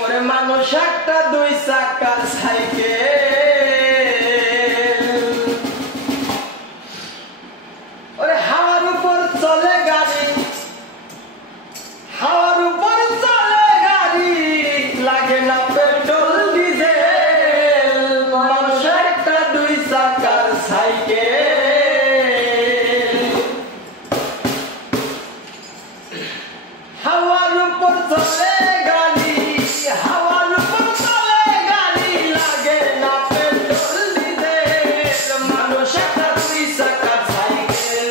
ওরে মানুষ একটা দুই চাকার সাইকেল, ওরে হাওয়ার উপর চলে গাড়ি, হাওয়ার উপর চলে গাড়ি, লাগে না পেট্রোল ডিজেল। মানুষ একটা দুই চাকার সাইকেল, হাওয়ার উপর চলে গাড়ি, হাওয়ার উপর চলে গাড়ি, লাগে না পেট্রোল ডিজেল। মানুষ একটা দুই চাকার সাইকেল,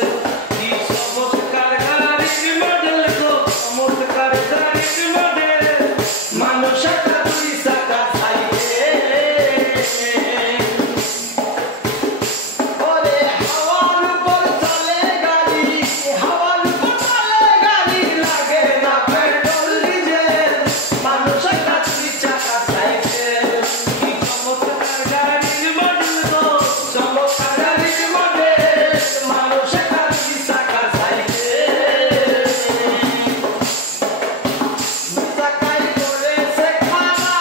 কি চমৎকার গাড়ির মডেল গো, চমৎকার গাড়ির মডেল। মানুষ একটা দুই চাকার সাইকেল, ওরে হাওয়ার উপর চলে গাড়ি, হাওয়ার উপর চলে গাড়ি, লাগে না পেট্রোল ডিজেল। মানুষ একটা দুই চাকার সাইকেল, কি চমৎকার গাড়ির মডেল গো, চমৎকার গাড়ির মডেল। মানুষ একটা দুই চাকার সাইকেল, দুই চাকায় করেছে খারাপ,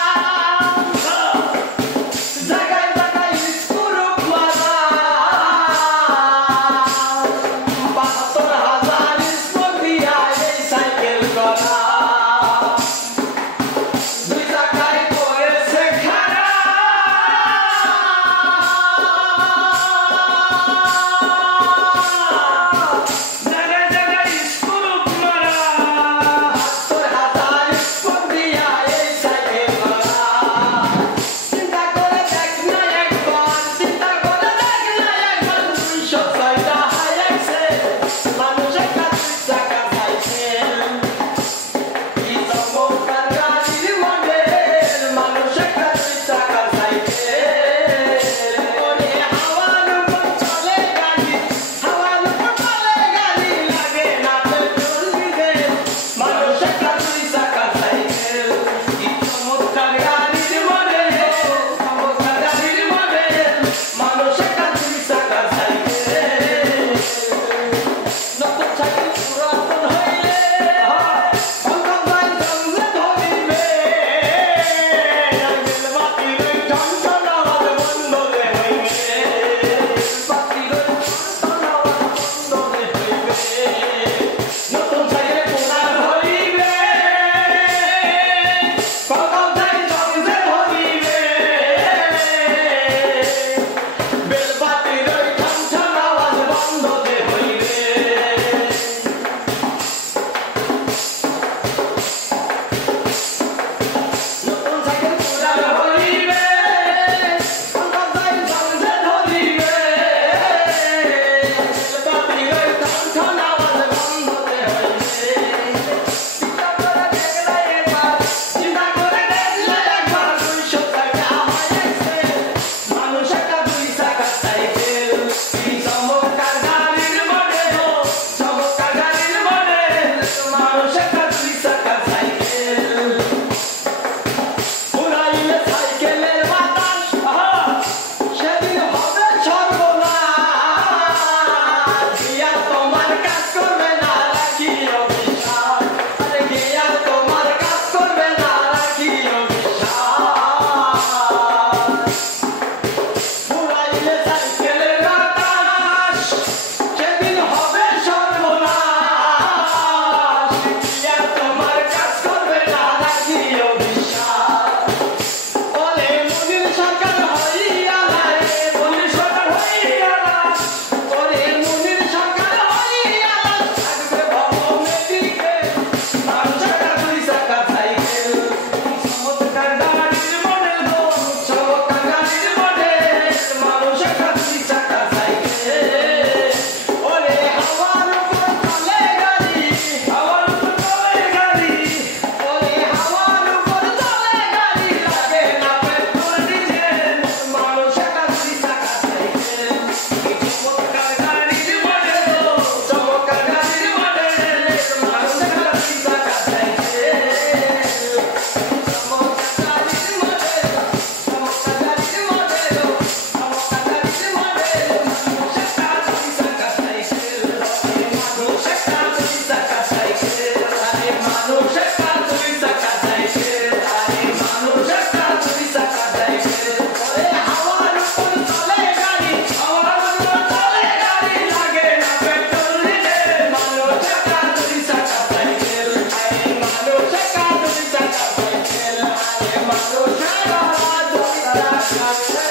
Jai Baba Jai Baba